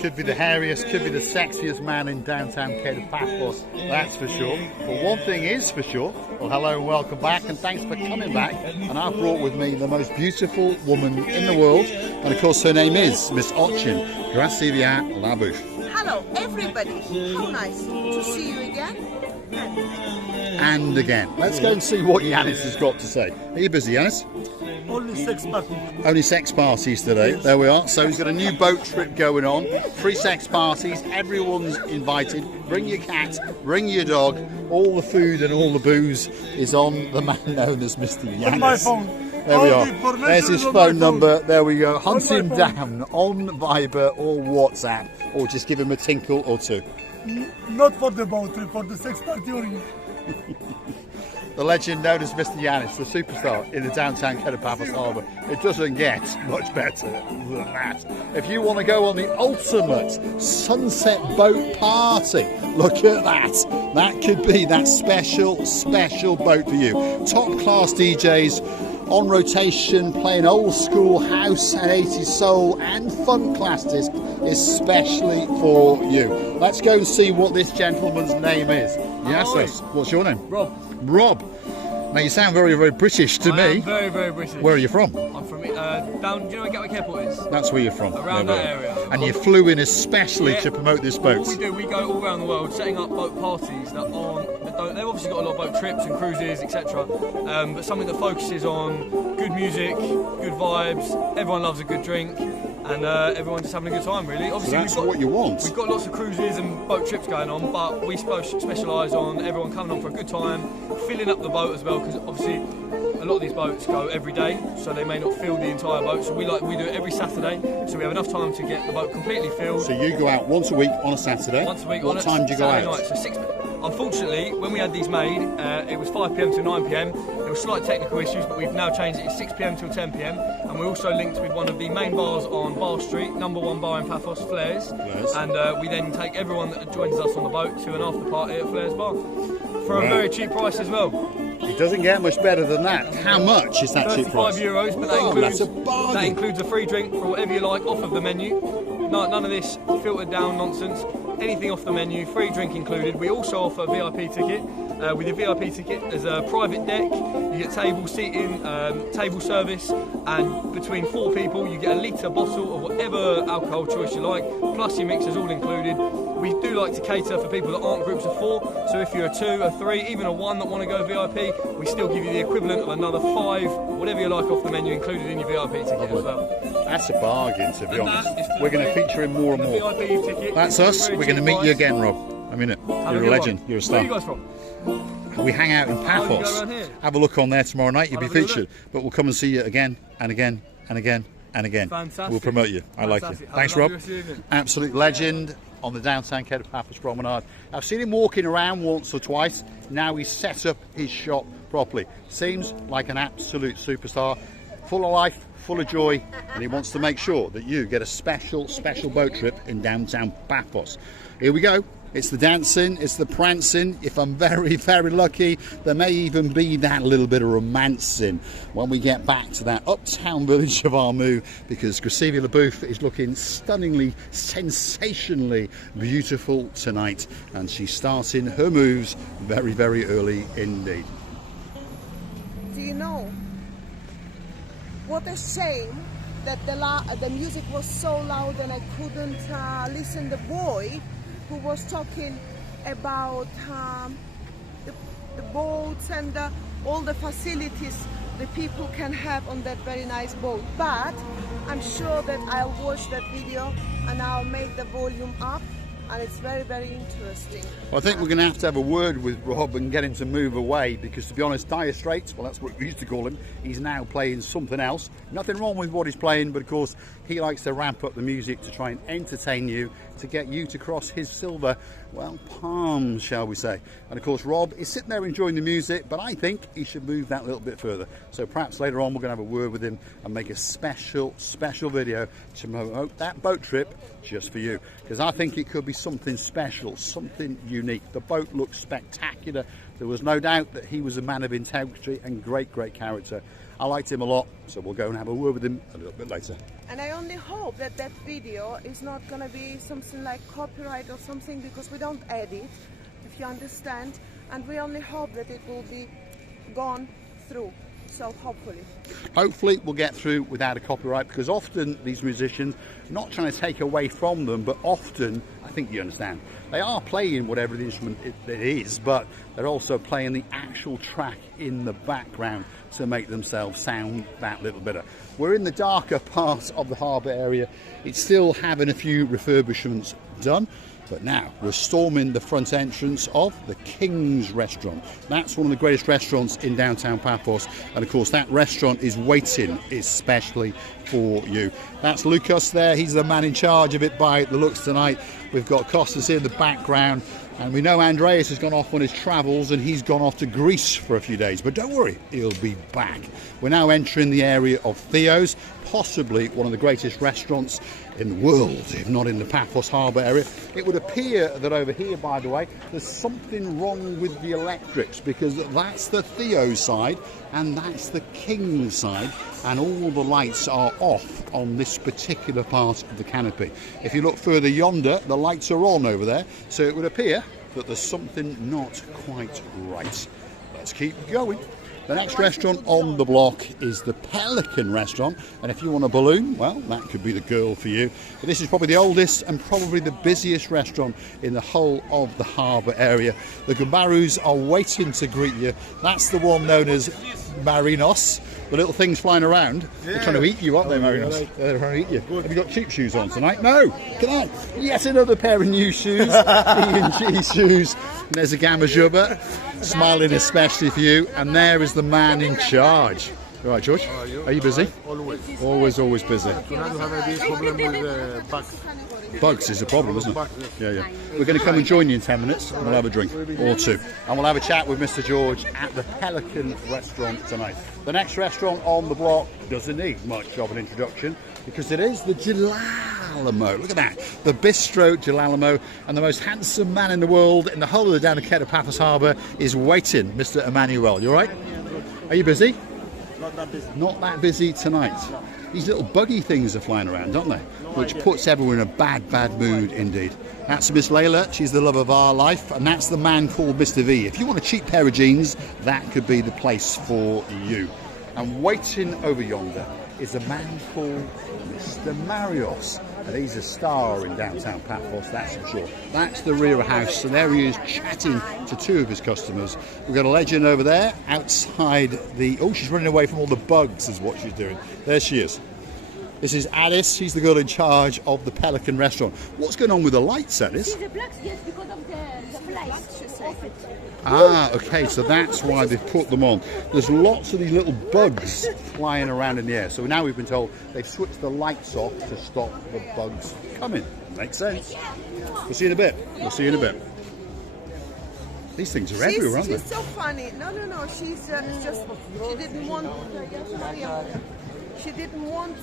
Could be the hairiest, could be the sexiest man in downtown Kato, Paphos, that's for sure. But one thing is for sure, well, hello and welcome back, and thanks for coming back. And I've brought with me the most beautiful woman in the world, and of course her name is Miss Ochin. Gracilia Labush. Hello everybody, how nice to see you again. And again. Let's go and see what Yanis has got to say. Are you busy, Yanis? Only sex parties. Only sex parties today. Yes. There we are. So he's got a new boat trip going on. 3 sex parties. Everyone's invited. Bring your cat. Bring your dog. All the food and all the booze is on the man known as Mr. Yanis. On my phone. There we All are. the information There's his is on my phone number. There we go. Hunt On my him phone. down on Viber or WhatsApp, or just give him a tinkle or two. Not for the boat trip, for the sex party only. The legend known as Mr. Yanis, the superstar in the downtown Kato Paphos Harbour. It doesn't get much better than that. If you want to go on the ultimate sunset boat party, look at that. That could be that special, special boat for you. Top class DJs on rotation, playing old school house and 80s soul and funk class disc, especially for you. Let's go and see what this gentleman's name is. Yes, yes. What's your name? Rob. Rob. Now you sound very, very British to I me. am very, very British. Where are you from? I'm from down. Do you know where Gatwick Airport is? That's where you're from. Around There that we are. area. And you flew in especially Yeah. to promote this What boat. we do, we go all around the world setting up boat parties that aren't. That don't, they've obviously got a lot of boat trips and cruises, etc. But something that focuses on good music, good vibes. Everyone loves a good drink, and everyone's just having a good time. Really. So Obviously, that's what you want. We've got lots of cruises and boat trips going on, but we specialise on everyone coming on for a good time, filling up the boat as well, because obviously a lot of these boats go every day, so they may not fill the entire boat. So we do it every Saturday, so we have enough time to get the boat completely filled. So you go out once a week on a Saturday. Once a week. What on time do you go Saturday out? Night, so 6. Unfortunately, when we had these made, it was 5 p.m. to 9 p.m. There were slight technical issues, but we've now changed it. It's 6 p.m. till 10 p.m. And we're also linked with one of the main bars on Bar Street, #1 bar in Paphos, Flares. And we then take everyone that joins us on the boat to an after party at Flares Bar for a very cheap price as well. It doesn't get much better than that. How much is that cheap price? €35, but that Oh, includes that's a bargain. that includes a free drink for whatever you like off of the menu. None of this filtered down nonsense. Anything off the menu, free drink included. We also offer a VIP ticket. With your VIP ticket, there's a private deck. You get table seating, table service, and between 4 people, you get a litre bottle of whatever alcohol choice you like, plus your mixers all included. We do like to cater for people that aren't groups of 4. So if you're a 2, a 3, even a 1 that want to go VIP, we still give you the equivalent of another 5, whatever you like off the menu, included in your VIP ticket as well. That's a bargain, to be And honest. that is We're going to feature him more and the more. VIP ticket. That's Very, us. very We're going to cheap meet you price. again, Rob. I mean it. Have a You're a good legend. one. You're a Where star. are you guys from? We hang out in you go Paphos. around here? Have a look on there tomorrow night. You'll be I'll have a featured. look. But we'll come and see you again and again and again and again. Fantastic. We'll promote you. I like you. Fantastic. Have a Thanks, lovely Rob. rest of the evening. Absolute legend on the downtown Kato Paphos Promenade. I've seen him walking around once or twice. Now he's set up his shop properly. Seems like an absolute superstar. Full of life, full of joy, and he wants to make sure that you get a special, special boat trip in downtown Paphos. Here we go. It's the dancing, it's the prancing. If I'm very, very lucky, there may even be that little bit of romancing when we get back to that uptown village of Armu, because Gracilia Labuff is looking stunningly, sensationally beautiful tonight, and she's starting her moves very, very early indeed. Do you know? What a shame that the music was so loud and I couldn't listen the boy who was talking about the boats and all the facilities the people can have on that very nice boat. But I'm sure that I'll watch that video and I'll make the volume up, and it's very, very interesting. Well, I think we're going to have a word with Rob and get him to move away, because to be honest, Dire Straits, well, that's what we used to call him, he's now playing something else. Nothing wrong with what he's playing, but of course he likes to ramp up the music to try and entertain you, to get you to cross his silver, well, palms, shall we say. And of course Rob is sitting there enjoying the music, but I think he should move that little bit further. So perhaps later on we're going to have a word with him and make a special video to promote that boat trip just for you, because I think it could be something special, something unique. The boat looks spectacular. There was no doubt that he was a man of integrity and great character. I liked him a lot, so we'll go and have a word with him a little bit later. And I only hope that that video is not going to be something like copyright or something, because we don't edit, if you understand, and we only hope that it will be gone through. So hopefully we'll get through without a copyright, because often these musicians, not trying to take away from them, but often, I think you understand, they are playing whatever the instrument it is, but they're also playing the actual track in the background to make themselves sound that little better. We're in the darker part of the harbour area. It's still having a few refurbishments done. But now we're storming the front entrance of the King's Restaurant. That's one of the greatest restaurants in downtown Paphos, and of course that restaurant is waiting especially for you. That's Lucas there, he's the man in charge of it by the looks tonight. We've got Costas here in the background, and we know Andreas has gone off on his travels and he's gone off to Greece for a few days, but don't worry, he'll be back. We're now entering the area of Theo's, possibly one of the greatest restaurants in the world, if not in the Paphos Harbour area. It would appear that over here, by the way, there's something wrong with the electrics, because that's the Theo side and that's the King side, and all the lights are off on this particular part of the canopy. If you look further yonder, the lights are on over there, so it would appear that there's something not quite right. Let's keep going. The next restaurant on the block is the Pelican Restaurant, and if you want a balloon, well, that could be the girl for you. But this is probably the oldest and probably the busiest restaurant in the whole of the harbour area. The Gambarus are waiting to greet you. That's the one known as Marinos. The little things flying around. They're trying to eat you, aren't they, Marinos? They're trying to eat you. Have you got cheap shoes on tonight? No! Come on! Yet another pair of new shoes. E&G shoes. And there's a Gamma Jubba, smiling especially for you. And there is the man in charge. All right, George? Are you busy? Always. Always busy. Tonight you have a big problem with bugs. Bugs is a problem, isn't it? Yeah. We're going to come and join you in 10 minutes, and we'll have a drink or two. And we'll have a chat with Mr. George at the Pelican Restaurant tonight. The next restaurant on the block doesn't need much of an introduction, because it is the Gilalamo. Look at that. The Bistro Gilalamo, and the most handsome man in the world in the whole of the down Kato Paphos Harbour is waiting, Mr. Emmanuel. You all right? Are you busy? Not that busy. Not that busy tonight. These little buggy things are flying around, don't they? Which puts everyone in a bad mood indeed. That's Miss Layla, she's the love of our life, and that's the man called Mr. V. If you want a cheap pair of jeans, that could be the place for you. And waiting over yonder is a man called Mr. Marios. And he's a star in downtown Paphos, that's for sure. That's the rear house, and there he is chatting to two of his customers. We've got a legend over there outside the... Oh, she's running away from all the bugs is what she's doing. There she is. This is Alice, she's the girl in charge of the Pelican Restaurant. What's going on with the lights, Alice? See the blocks, yes, because of the flies. Ah, okay, so that's why they've put them on. There's lots of these little bugs flying around in the air. So now we've been told they've switched the lights off to stop the bugs coming. Makes sense. We'll see you in a bit. We'll see you in a bit. These things are everywhere, aren't they? She's so funny. No. She's just, she didn't want... She didn't want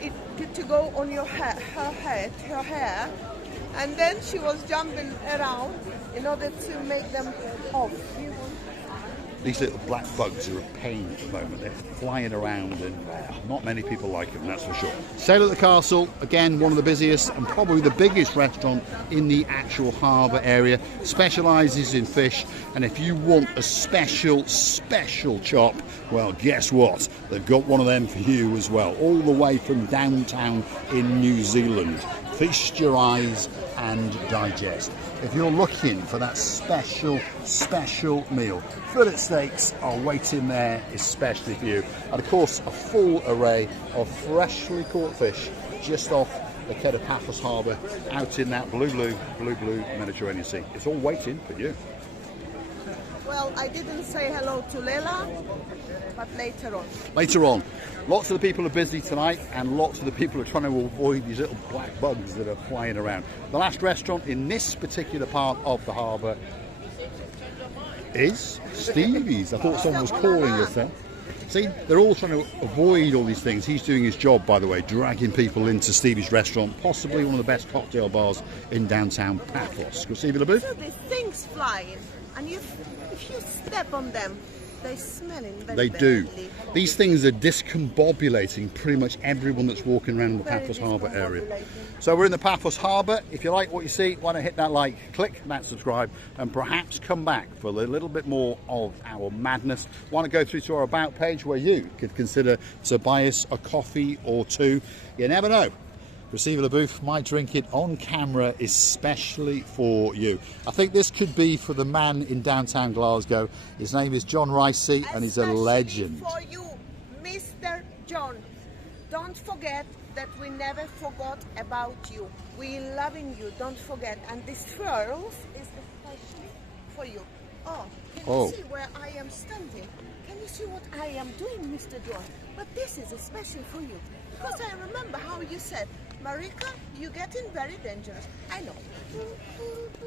it to go on her hair, and then she was jumping around in order to make them off. These little black bugs are a pain at the moment. They're flying around, and not many people like them, that's for sure. Sail at the Castle, again, one of the busiest and probably the biggest restaurant in the actual harbour area. Specialises in fish, and if you want a special chop, well, guess what? They've got one of them for you as well, all the way from downtown in New Zealand. Feast your eyes and digest. If you're looking for that special meal, fillet steaks are waiting there especially for you. And of course, a full array of freshly caught fish just off the Kato Paphos Harbour out in that blue Mediterranean Sea. It's all waiting for you. Well, I didn't say hello to Lela, but later on. Later on. Lots of the people are busy tonight, and lots of the people are trying to avoid these little black bugs that are flying around. The last restaurant in this particular part of the harbour is Stevie's. I thought someone was calling us then. See, they're all trying to avoid all these things. He's doing his job, by the way, dragging people into Stevie's restaurant, possibly one of the best cocktail bars in downtown Paphos. Go Stevie LaBeouf. So these things flying, and if you step on them, they smelling very They do. badly. These things are discombobulating pretty much everyone that's walking around the Very Paphos Harbour area. discombobulating. So we're in the Paphos Harbour. If you like what you see, why not hit that like, click that subscribe, and perhaps come back for a little bit more of our madness. Why not go through to our About page where you could consider to buy us a coffee or two. You never know. Receiver LaBeouf, my drink it on camera especially for you. I think this could be for the man in downtown Glasgow. His name is John Ricey and he's a Especially legend. for you, Mr. John. Don't forget that we never forgot about you. We loving you, don't forget. And this swirls is especially for you. Oh, can you see where I am standing? Can you see what I am doing, Mr. John? But this is especially for you. Because I remember how you said, Marika, you're getting very dangerous. I know.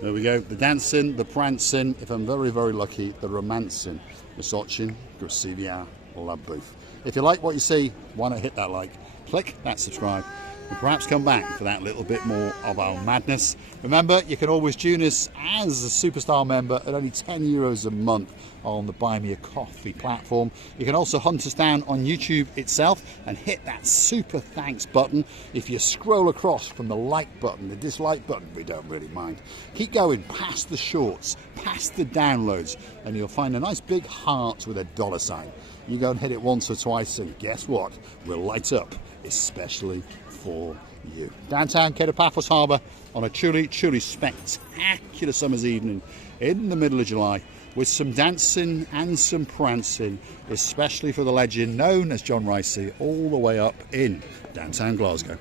There we go. The dancing, the prancing, if I'm very, very lucky, the romancing. Misochin, Gracivia, LaBeouf. If you like what you see, why not hit that like, click that subscribe, and perhaps come back for that little bit more of our madness. Remember, you can always tune us as a Superstar member at only €10 a month on the Buy Me a Coffee platform. You can also hunt us down on YouTube itself and hit that super thanks button. If you scroll across from the like button, the dislike button, we don't really mind. Keep going past the shorts, past the downloads, and you'll find a nice big heart with a $sign. You go and hit it once or twice and guess what? We'll light up, especially for you. Downtown Kato, Paphos Harbour on a truly, truly spectacular summer's evening in the middle of July with some dancing and some prancing, especially for the legend known as John Ricey, all the way up in downtown Glasgow.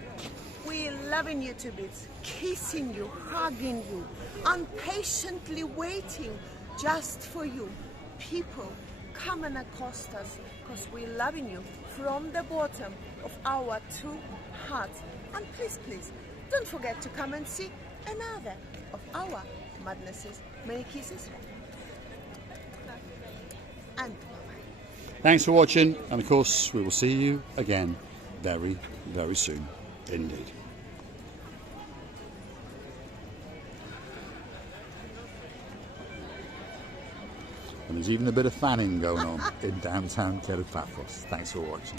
We're loving you to bits, kissing you, hugging you, impatiently waiting just for you. People, come and accost us, because we're loving you from the bottom of our two hearts. And please, please, don't forget to come and see another of our madnesses. Many kisses. And bye-bye. Thanks for watching, and of course we will see you again very, very soon indeed. And there's even a bit of fanning going on in downtown Kato, Paphos. Thanks for watching.